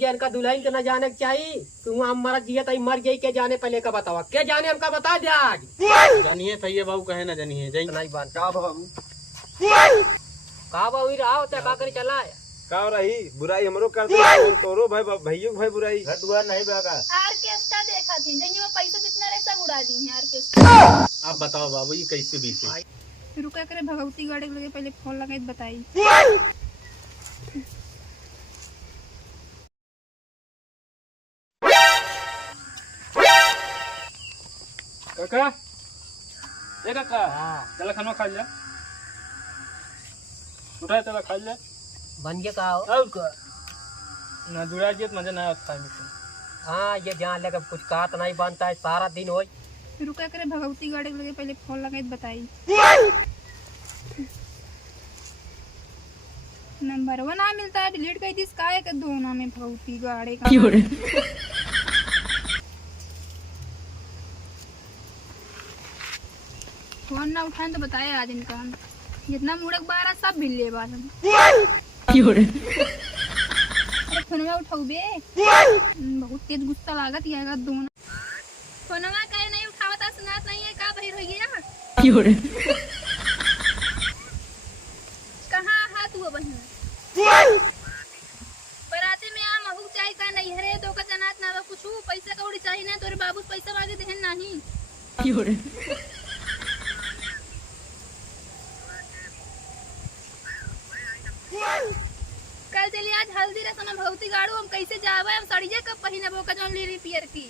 ज्ञान का दुल्हन के न जाने के चाहिए। तू हमारा जिया तई मर गई के जाने पहले का बतावा के जाने हमका बता दे आज। जानिए थैये बाबू कहे ना जानिए जाई नहीं बात का बाबू का बाबू रहा होता का कर चला है का रही बुराई हमरो कर दे तोरो भाई भैयो भाई बुराई घर दुआर नहीं बागा। ऑर्केस्ट्रा देखा थी जइयो में पैसा जितना रहे सब उड़ा दी है ऑर्केस्ट्रा। आप बताओ बाबू ये कैसे बीते रुका करे भगवती गाड़ी लगे पहले फोन लगाई बताई। काका ए काका चला खाना खा ले उठा चला खा ले बन गया का और का ना जुड़ा जित मजा ना आता है। हाँ ये जान लेकर कुछ कहा तो नहीं बनता है सारा दिन हो। रुका करे भगवती गाड़ी लगे पहले फोन लगाई बताई। नंबर 1 आ मिलता है डिलीट कर दी इसका है कि दो नाम है भगवती गाड़ी का। फोन ना उठाएं तो बताए आज इनका जितना मुड़क बारा सब भी ले बार अरे फोनवा उठाऊ बे बहुत तेज गुस्सा लागत है दोनों फोनवा कहे नहीं उठावता सुनात नहीं है का बहिर हो गया कहाँ हाथ हुआ बहन बराते में आ महू चाहे का नहीं हरे दो का जनात ना कुछ पैसा कौड़ी चाहिए ना तोरे बाबू पैसा मांगे देहन नहीं। कल चलिए आज हल्दी रसम में भगवती गाड़ू हम कैसे जावे हम साड़िया कब पहिनबो का जोन ली पियर की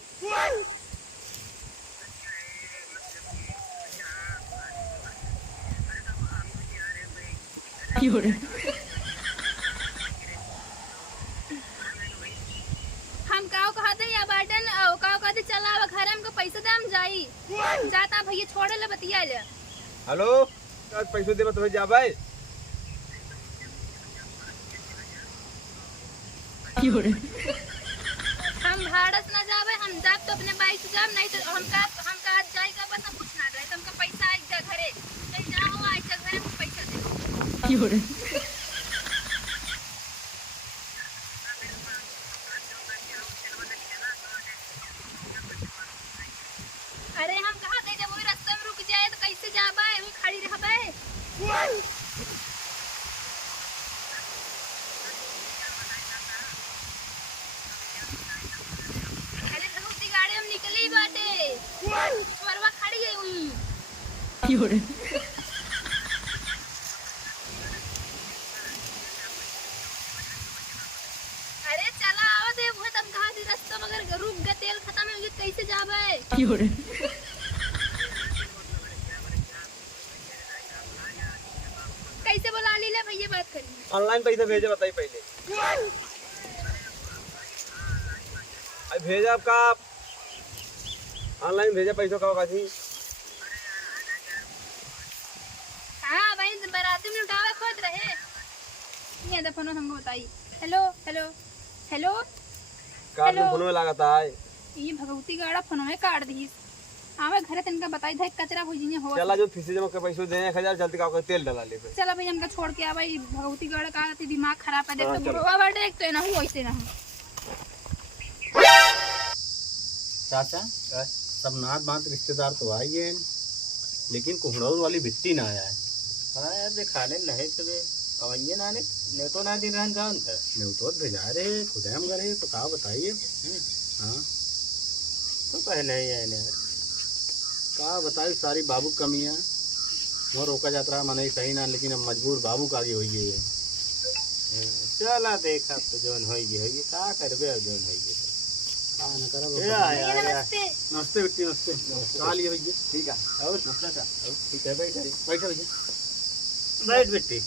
हम काओ कहते या बाटन ओ काओ कहते चला अब घर हमको पैसा दे हम जाई जाता भैया छोड़े ले बतिया ले। हेलो आज पैसे दे तो जा भाई हम भारत ना जावे हम जाब तो अपने बाइक से जाब नहीं तो हम का आज जाई का बस हम कुछ ना रहे हमका पैसा एक जगह घरे नहीं जाओ आज जगह घरे हमको पैसा दे। अरे हम कहा थे जब वो रास्ते में रुक जाए तो कैसे जाबे वो खड़ी रहबे। निकली बाटे परवा खड़ी है हुई अरे चला आवा दे वो तुम कहां से रास्ता मगर रुक गए तेल खत्म हो गया कैसे जाबे कैसे बुला ली ले भैया बात करी ऑनलाइन पैसा भेजे बताइए पहले अब भेजा आपका ऑनलाइन भेजा पैसों का काशी। हां भाई बराती में उठावे खोद रहे ये दे फोन हमको बताई। हेलो हेलो हेलो कार्ड में फोन में लगाता है ये भगवती गाड़ा फोन में काट दी आवे घरे तनका बताई थे कचरा हो जिने हो चला जो फीस जमा के पैसे दे 1000 जल्दी का तेल डाला ले पे चला भाई हमका छोड़ के आवे भगवती गाड़ा का दिमाग खराब है देख तो बुढ़वा बाटे एक तो ना हो ऐसे ना चाचा सब नात बात रिश्तेदार तो आई है लेकिन कुहड़ौर वाली बिट्टी ना आया है। हाँ यार देखा ले लहे चले अवैये ना ने ने तो ना दिन रहन जान था ने तो भेजा रहे खुद हम करे तो का बताइए। हाँ तो पहले ही है यार का बताई सारी बाबू कमियाँ वो रोका जाता रहा मने सही ना लेकिन अब मजबूर बाबू का आगे होइए है चला देखा तो जोन होइए का करबे जोन होइए ना करा नमस्ते बिट्टी नमस्ते कहा लिए भैया ठीक है और ठीक है बैठ बैठो भैया बैठ बिट्टी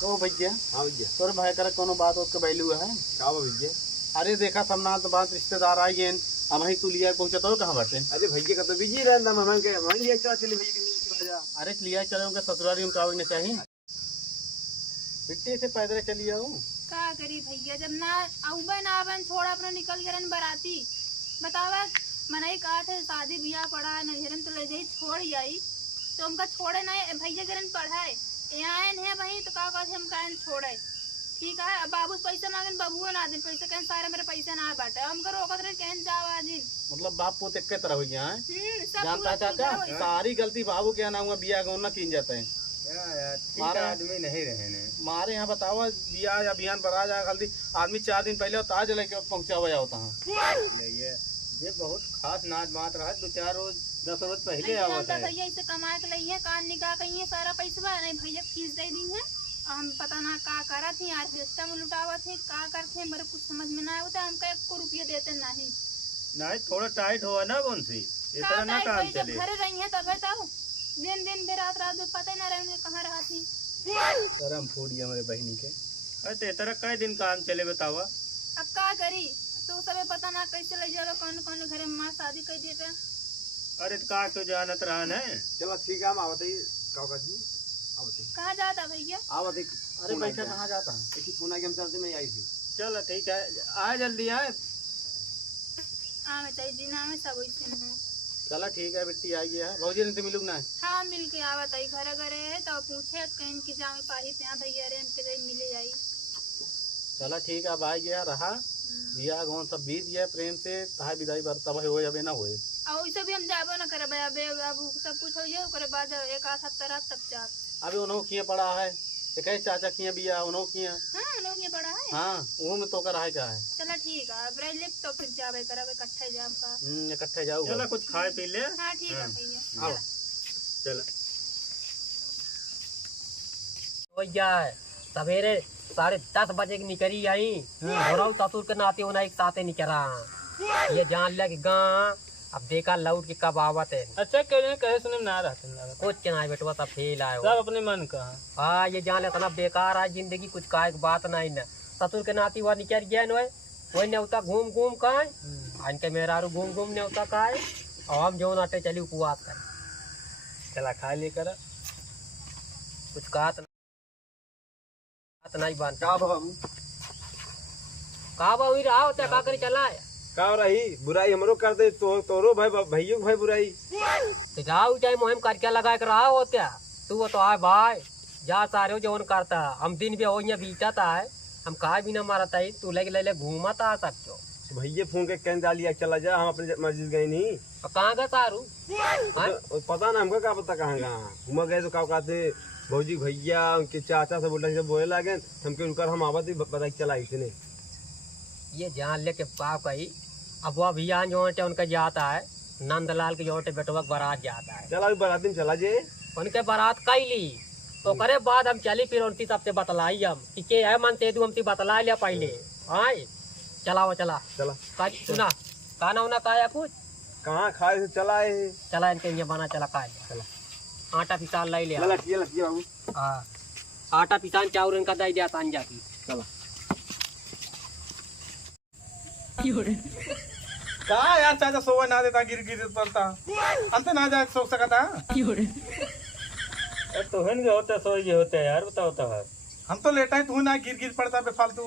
तो भैया हाँ भैया तोरे भाई कर कोनो बात उसका बैलू है का भैया अरे देखा समना तो बात रिश्तेदार आई हैं अब ही तू लिया पहुंचा तो कहाँ बैठे अरे भैया का तो बिजी रहता मैं के मान लिया क्या चले भैया के लिए अरे लिया चलो उनका ससुराली उनका आवे चाहिए बिट्टी से पैदल चली आओ का करी भैया जब ना आउबन आवन थोड़ा अपना निकल गरन बराती बतावा मनाई का थे शादी बियाह पड़ा नजरन तो ले जाई छोड़ आई तो हमका छोड़े ना भैया गरन पढ़ाए यहाँ है भाई तो का हम कान छोड़े ठीक है। अब बाबू से पैसा मांगे बाबू ना दे पैसा, कहें सारे मेरे पैसा ना बाटे हमको रोकत रहे, कहें जाओ आज ही। मतलब बाप पोते के तरह हो गया है। सब जानता पूरा चाचा पूरा सारी गलती बाबू के नाम बिया गौन न कीन जाते हैं। ठीक आदमी नहीं रहे ने। हमारे यहाँ बताओ बिया या बिहान बरा जाए गलती आदमी 4 दिन पहले ताज लेके पहुँचा हुआ होता है। ये बहुत खास नाच बात रहा, 2-4 रोज 10 रोज पहले जानता आवत है। भैया इसे कमा के लिए कान निकाह कहीं सारा पैसा नहीं भैया फीस दे दी है। हम पता ना का करा थी, आज सिस्टम लुटावा थे का करते मेरे कुछ समझ में ना होता, हमका 1 रुपया देते नहीं। नहीं थोड़ा टाइट हुआ ना बंसी, इतना ना काम जब चले। घरे रही है तब बताओ, दिन दिन भी रात रात पता ही ना रहे कहाँ रहा थी। गरम फूट गया मेरे बहनी के। अरे तेरा कई दिन काम चले बतावा। अब का करी तो सब पता ना कैसे ले जाओ, कौन कौन घरे में माँ शादी कर देते। अरे का तो जानत रहा है। चलो ठीक है, हम आवत ही काका जी आवत ही कहाँ जाता भैया? आवत ही। अरे बैठा कहाँ जाता है? एक ही फोन आके हम चलते मैं आई थी। चलो ठीक है, आ जल्दी आए। हाँ मैं चाहिए जीना में सब वैसे हूँ। चला ठीक है बेटी आई है। भौजी ने तो मिलूंग ना है। हाँ मिल के आवत आई घरे घरे है तो पूछे कहीं की जाऊँ पाही पे भैया रे हमके जाई मिले जाई। चला ठीक है, अब आ गया रहा बिया गौन सब बीत गया प्रेम से, तहा विदाई बरता भाई हो अबे ना होए। और वैसे भी हम जाबो ना करे भैया, अबे अब सब कुछ हो जाए ओकरे बाद 1-7 रात तक जा। अभी उन्हों किए पड़ा है, एक चाचा किए बिया उन्हों किए। हाँ लोग ये बड़ा है। हाँ वो में तो कर है क्या है। चला ठीक है, अब रह ले तो फिर जावे करब इकट्ठे जाम का। इकट्ठे जाओ। चलो कुछ खाए पी ले। हाँ ठीक है भैया। आओ। चलो हो जाए सवेरे 10:30 बजे की निकली आई और ससुर के नाते होना एक साथे निकला। ये जान लिया कि गाँ अब देखा लौट के कब आवत है। अच्छा कहे सुने ना रहते कुछ के ना बेटवा सब फेल आए सब अपने मन का। हाँ ये जान लेता ना बेकार है जिंदगी, कुछ का एक बात नहीं न। ससुर के नाती वह निकल गया न वही नेवता घूम घूम का इनके मेरा घूम घूम नेवता का है और हम जो नाटे चली उपवास कर। चला खा लेकर कुछ बात नहीं बन का बाबू का हुई रहा होता का करे चला है का रही बुराई हमरो कर दे तो तोरो भाई भैया भाई बुराई तो जाओ टाइम मुहिम करके लगा के रहा होता तू तो आए भाई जा सारे जवन करता हम दिन भी हो बीतता है हम कहा भी ना मारता है तू ले ले घूमता आ सकते भैया फोन के कहने डालिया चला जा, हम अपने मस्जिद गए नहीं। कहाँ का सारू तो पता ना हमको क्या पता कहाँ घूमा गए तो क्या कहते भौजी भैया उनके चाचा से बोल रहे बोले लगे हमके उनकर हम आवत ही बताई चला इसने। ये जान ले के पाप कही अब वो अभियान जो उनका जाता है नंदलाल के जो बेटवा बारात जाता है। चला बारात में चला जे उनके बारात कैली तो करे बाद हम चली फिर उनकी सबसे बतलाई हम कि है मन ते हमसे बतला लिया पहले आए चला वो चला चला सुना खाना उना खाया कुछ कहाँ खाए से चला है चला इनके ये बना चला खाए चला आटा पिसान लाई ले लटिया लटिया बाबू हाँ आटा पिसान चाउर इनका दई दिया तान जाती चला कहा यार चाचा सोवा ना देता गिर गिर पड़ता हम तो ना जा सो सकता। तो है होता सो ये होता है यार बताओ तो है हम तो लेटा है तू ना गिर गिर पड़ता बेफालतू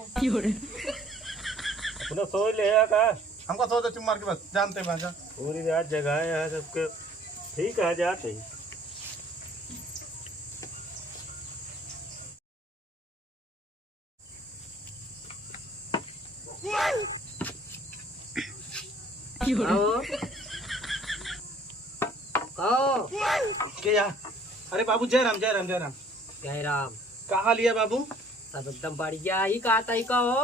अपना सो ले का हमको सो दे चुम मार के बस जानते हैं भाषा पूरी रात जगह है सबके ठीक है जाते ही। क्या अरे बाबू जय राम जय राम जय राम जय राम कहा लिया बाबू सब एकदम बढ़िया ही कहता ही कहो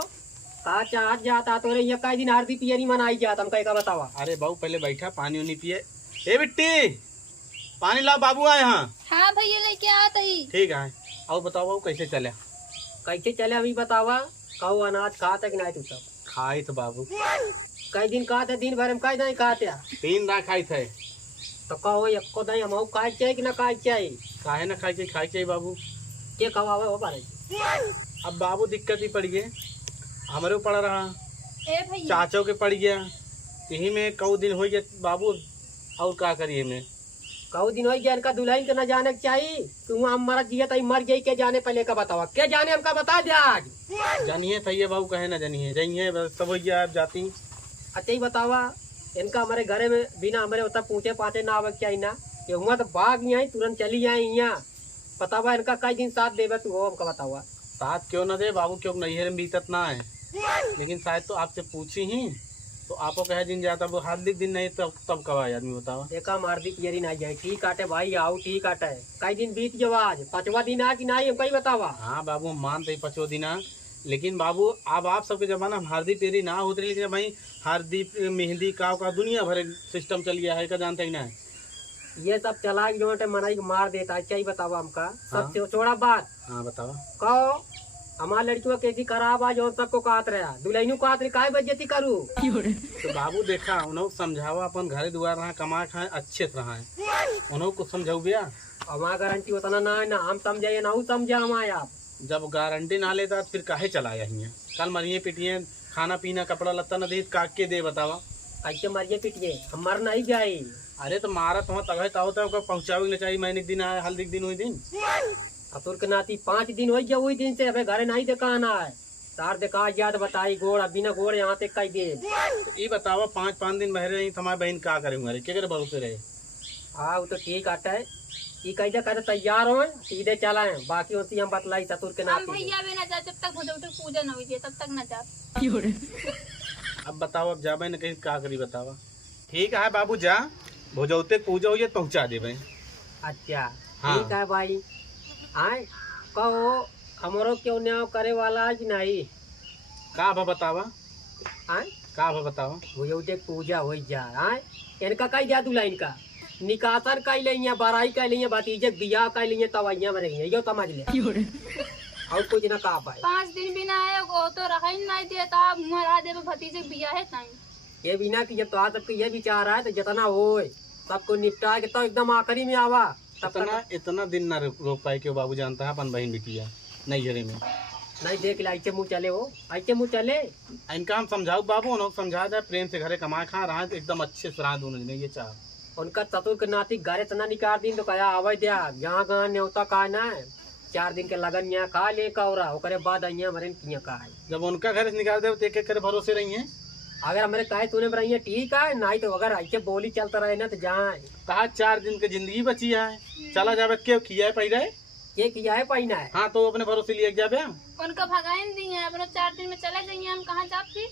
का चाहत जाता तो ये कई दिन आरती पियरी मनाई जाता हम कहीं का बतावा। अरे बाबू पहले बैठा पानी उनी पिए। ए बिट्टी पानी लाओ बाबू आए हाँ। हाँ भैया लेके आता ही। ठीक है और बताओ बाबू कैसे चले कैसे चले अभी बतावा कहो अनाज खाता कि नहीं तू सब खाए तो बाबू कई दिन खाते दिन भर में कई नहीं खाते 3 रात खाई थे तो कहो एको नहीं हम खाए चाहिए कि ना खाए चाहिए काहे ना खाई चाहिए बाबू के खवावे हो बारे अब बाबू दिक्कत ही पड़ गए हमारे पड़ रहा ए भैया चाचों के पड़ गया यही में कऊ दिन हो गया बाबू और क्या करिए मैं कहो दिन हो गया इनका दुल्हन के न जाने के चाहिए तू हम मर जिया तो मर गई के जाने पहले का बतावा के जाने हमका बता दे आज जानिए थैये बाबू कहे ना जानिए जाइए सब हो गया आप जाती अच्छा ही बतावा इनका हमारे घरे में बिना हमारे उतना पूछे पाछे ना आवे चाहिए ना ये हुआ तो भाग यहाँ तुरंत चली जाए यहाँ बतावा इनका कई दिन साथ देवे तू हो हमका बतावा साथ क्यों ना दे बाबू, क्यों नैहर में बीतत ना है, लेकिन शायद तो आपसे पूछी ही तो आपको कहे दिन जाता वो हार्दिक दिन नहीं तब कब आए आदमी बताओ। देखा मार्दी की यरी ना जाए ठीक आटे भाई आओ ठीक आटे कई दिन बीत गयो आज 5वां दिन आ कि नहीं हमको ही बतावा। हाँ बाबू हम मानते 5 दिना, लेकिन बाबू अब आप सबके जमाना में हल्दी पेरी ना होती, लेकिन भाई हल्दी मेहंदी का दुनिया भर सिस्टम चल गया है, का जानते ही ना है। ये सब चला जो मनाई मार देता है, क्या ही बतावा हमका हाँ। सब छोड़ा बात। हाँ बताओ। कहो हमार लड़कियों कैसी खराब आज और सबको कहत रहा दुल्हनू कहत रही काहे बेइज्जती करू। तो बाबू देखा उन्हों समझावा, अपन घरे दुआर रहा कमा खाए अच्छे से रहा है, उन्हों कुछ समझाऊ भैया। हमारा गारंटी उतना ना है ना हम समझाइए ना वो समझा हमारे आप। जब गारंटी ना लेता फिर काहे चला यही है, कल मरिए पिटिए खाना पीना कपड़ा लत्ता न दे काट के दे बतावा। कैसे मरिए पिटिए हम मर नहीं जाए। अरे तो मारा तो तगह होता है पहुँचावे चाहिए, महीने दिन आए हल्दी दिन हुई दिन असुर के नाती 5 दिन हो गया वही दिन से अबे घरे नहीं दिखाना है। तार दिखा याद बताई गोड़ बिना गोड़ यहाँ तक कई दे। ये बतावा 5 दिन बहरे रही तुम्हारी बहन का करेंगे क्या भरोसे रहे। हाँ वो तो ठीक आता है ये कैसे कहते तैयार हो सीधे चला है बाकी होती हम बतलाई ससुर के हम नाती। भैया भी ना जा जब तक भुजौटे पूजा न हुई तब तक न जा। अब बताओ अब जाबे न कहीं का करी बतावा। ठीक है बाबू जा भोजौते पूजा हुई पहुँचा दे भाई। अच्छा हाँ। ठीक है भाई आए कहो हमारो क्यों न्याय करे वाला है कि नहीं। का भा बतावा, आए का भा बतावा। भुजौटे पूजा हो जाए आए इनका कई दिया दूल्हा इनका निकासन कई लेंगे बराई कई लेंगे भतीजे बियाह कई लेंगे तवैया में रहेंगे यो समझ ले और कुछ ना कहा पाए। 5 दिन भी ना आए वो तो रहा ही नहीं देता मरा दे भतीजे बिया है ताई। ये बिना कि जब तो आज सबको ये विचार है तो जितना हो सबको निपटा के तो एकदम आखिरी में आवा तब तक इतना दिन ना रोक पाए क्यों बाबू जानता है अपन बहन बिटिया नैहरे में नहीं देख ले ऐसे मुँह चले हो ऐसे मुँह चले। इनका हम समझाओ बाबू उन्होंने समझा दे प्रेम से घरे कमा खा रहा है तो एकदम अच्छे से रहा दोनों ने ये चाह। उनका ससुर के नाती घरे तना निकाल दी तो कहा आवे दिया यहाँ गाँव न्योता का ना 4 दिन के लगन यहाँ खा ले कौरा ओकरे बाद अहिया मरे किया का है। जब उनका घर से निकाल दे तो एक करे भरोसे रही है। अगर हमारे कहे तूने रही है ठीक है नहीं तो अगर ऐसे बोली चलता रहे ना तो जहाँ कहा 4 दिन की जिंदगी बची है चला जावे क्यों किया है पहले ये किया है पहिना है। हाँ तो अपने भरोसे लिए जावे उनका भगाइन दी है अपने 4 दिन में चले जाइए हम कहाँ जाप थी।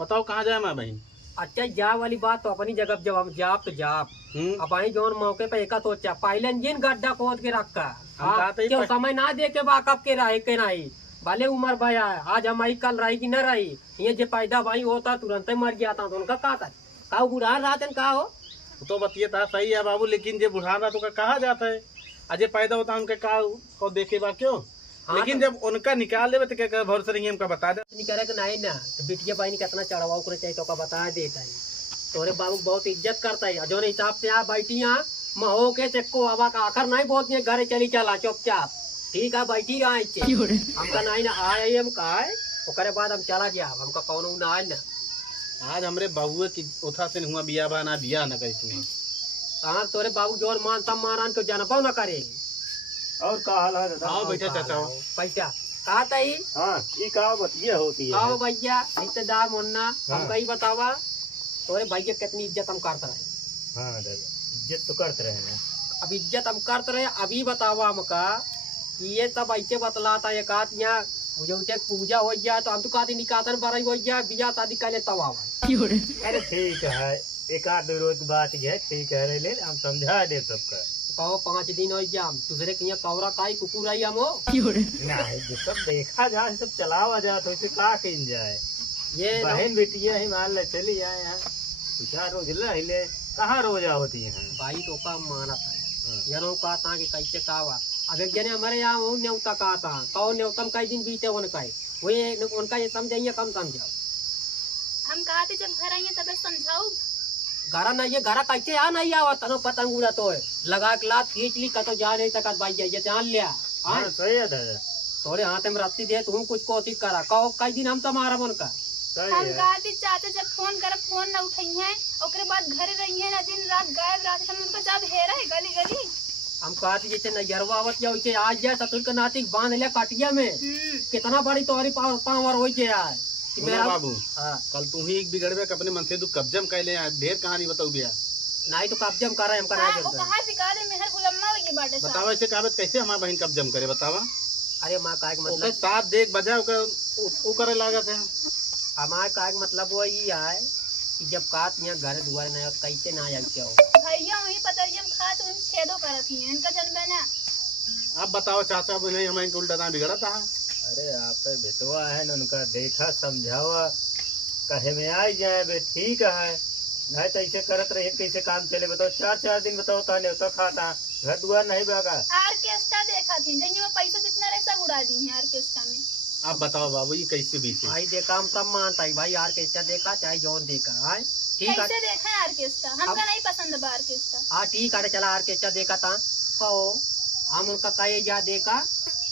बताओ कहाँ जाए मैं बहन। अच्छा जा वाली बात तो अपनी जगह जब हम जाप तो जाप अब आई जोन मौके पे एक सोचा पहले जिन गड्ढा खोद के रखा क्यों समय ना दे के वाकफ के रहे के नहीं भले उम्र भया है आज हमारी कल रही की न रही ये जो पैदा भाई होता तुरंत ही मर गया था तो उनका कहा बुढ़ा रहा था कहा हो तो बतिए था सही है बाबू, लेकिन जो बुढ़ा रहा तो कहा जाता है अजय पैदा होता उनके का को देखे बा क्यों। हाँ लेकिन जब उनका निकाल ले तो क्या भरोसे रही हमका बता दे निकले कि नहीं ना तो बिटिया भाई ने कितना चढ़ावा करे चाहिए तो का बता देता है तोरे बाबू बहुत इज्जत करता है जो हिसाब से आप बैठी यहाँ महो के चक्को हवा का आखिर नहीं बहुत घरे चली चला चुपचाप ठीक है बैठी रहा हमका नहीं ना आए हम कहा बाद हम चला गया हमका कौन ना आए ना। आज हमरे बहुए की उठा से हुआ बिया बा ना बिया न कैसी कहा तोरे बाबू जोर मान सम्मान को जानपाओ न करे। और का हाल है दादा? आओ बेटा चाचा पैसा कहा तई हाँ ये का बतिया होती है। आओ भैया रिश्तेदार मुन्ना हम कहीं बतावा तोरे भैया कितनी इज्जत हम करते रहे। हाँ दादा इज्जत तो करते रहे ना। अब इज्जत हम करते रहे अभी बतावा हमका ये सब ऐसे बतलाता है कहा यहाँ मुझे उसे पूजा हो गया तो हम तो कहते निकासन बरई हो गया बिया शादी कर ले तब आवा। अरे ठीक है 1-8 रोज की बात है ठीक है ले हम समझा दे सबका। कहो 5 दिन हो गया हम दूसरे के यहाँ कौरा काई कुकुर आई हम हो नहीं जो सब देखा जाए सब चलावा जाए तो इसे का किन जाए ये बहन बेटिया ही मान ले चली आए यहाँ 2-4 रोज ले कहाँ रोजा होती है भाई तो का माना था यारों कहा था कि कैसे कहा अब एक जने हमारे यहाँ वो न्योता कहा था कहो न्योतम कई दिन बीते उनका वही उनका ये समझाइए कम समझाओ। हम कहा थे जब घर आइए तब समझाओ घरा नहीं है घरा कैसे आ नहीं आवा तनो पतंग उड़ा तो है लगा के लात खींच ली कतो जा नहीं सकत भाई ये जान लिया हाँ सही है दादा थोड़े हाथ में रत्ती दे तू कुछ कोशिश करा कहो कई दिन हम तो मारा उनका हम कहा थे चाचा जब फोन कर फोन न उठाई है ओकरे बाद घर रही है ना दिन रात गायब रात हम उनको जब हेरा है गली गली हम कहा थे जैसे नजरवा आवत जाओ इसे आज जाए ससुर के नाती बांध लिया काटिया में कितना बड़ी तोरी पावर हो यार बाबू। हाँ कल तू ही एक बिगड़वे अपने मन से तू कब्जम कर ले ढेर कहानी बताऊ भैया नहीं तो कब्जम कर रहे हम वो कहा सिखा दे मेहर गुलम्मा ये बाटे बतावा ऐसे कागज कैसे हमारा बहन कब्जम करे बतावा। अरे माँ का ओके मतलब साथ देख बजा उ करे लागत है। हमारे का मतलब वो ये है कि जब कात यहाँ घर दुआर नहीं हो तो कैसे ना आया क्या हो। भैया वही पता है हम खा तो उन छेदो करत ही इनका जन्म है ना। अब बताओ चाचा नहीं हमें उल्टा ना बिगड़ा था। अरे आप पे बेटवा है ना उनका देखा समझावा कहे में आ जाए बे ठीक है नहीं तो ऐसे करत रहे कैसे काम चले बताओ 4-4 दिन बताओ ताने तो खाता घर दुआर नहीं बागा। आर्केस्ट्रा देखा थी जब में पैसा जितना रहे सब उड़ा दी है आर्केस्ट्रा में। अब बताओ बाबू ये कैसे बीते। भाई देखा हम सब मानता है भाई आर्केस्ट्रा देखा चाहे जौन देखा है ठीक है। कैसे देखा है आर्केस्ट्रा हमका नहीं पसंद बा आर्केस्ट्रा। हाँ ठीक है चला आर्केस्ट्रा देखा था कहो हम उनका कहे जा देखा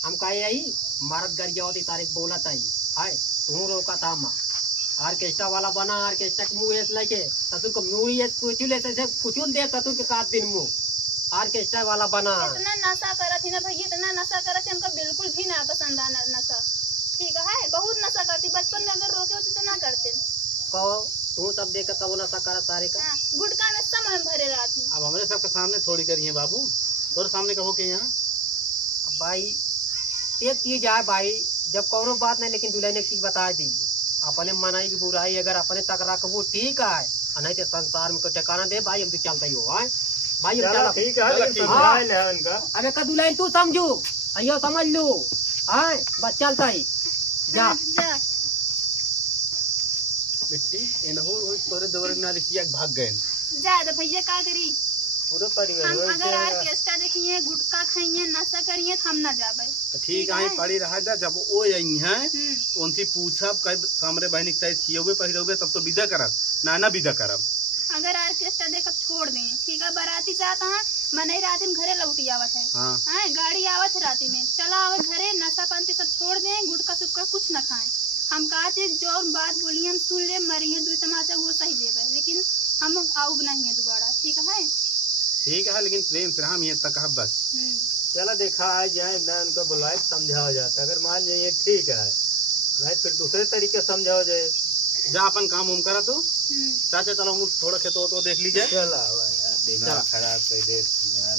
हम कहे आई मरद घर जाओ तारीख बोला था हाय तू रोका था माँ आर्केस्ट्रा वाला बना आर्केस्ट्रा के मुँह ऐसे लेके ससुर को मुँह कुछ लेते कुछ दे ससुर के काट दिन मुँह आर्केस्ट्रा वाला बना। इतना नशा करा थी ना भैया इतना नशा करा थी हमको बिल्कुल भी ना पसंद आना नशा। ठीक है बहुत नशा करती बचपन में अगर रोके होती तो ना करते। कहो तू तब देखा कब नशा करा सारे का। हाँ, गुटका में सब हम भरे रहती। अब हमारे सबके सामने थोड़ी करी है बाबू तोरे सामने कहो के यहाँ। भाई एक चीज है भाई जब कौनो बात नहीं लेकिन दुल्हन एक चीज बता दी अपने मनाई की बुराई अगर अपने तक रखबो ठीक है और नहीं तो संसार में कोई ठिकाना दे भाई हम तो चलता ही हो भाई हम चला ठीक है लेकिन ठीक समझा ले उनका। अबे का दुल्हन तू समझू अयो समझ लू आए बस चलता ही जा। जा मिट्टी इनहु तोरे दोरे ना रिसिया भाग गए। जा तो भैया का करी पूरा परिवार हम वही अगर जाएगा। आर्केस्ट्रा देखिए गुटखा खाइए नशा करिए तो हम ना जाबे। तो ठीक है पड़ी रहा जा जब वो आई है हम्म। उनसे पूछब कई सामने बहन सियोगे पहिरोगे तब तो विदा करब ना विदा करब। अगर आर्केस्ट्रा देखब छोड़ दें ठीक है बराती जाता है मने रात में घरे लौटी आवत है। हाँ हाँ गाड़ी आवत है राती में चला आवत घरे नशा पान सब छोड़ दें गुटखा सुटका कुछ न खाएं। हम कहते जो बात बोली हम सुन ले मरिए दो तमाचा वो सही ले लेकिन हम आऊ नहीं है दोबारा ठीक है। ठीक है लेकिन प्रेम से हम ये तक बस। चला देखा आ जाए ना उनको बुलाए समझाओ जाता अगर मान जाइए ठीक है नहीं फिर दूसरे तरीके समझाओ जाए। जा अपन काम उम करा तो चाचा चलो हम थोड़ा खेतो तो देख लीजिए। चला यार दिमाग खराब कर दे यार।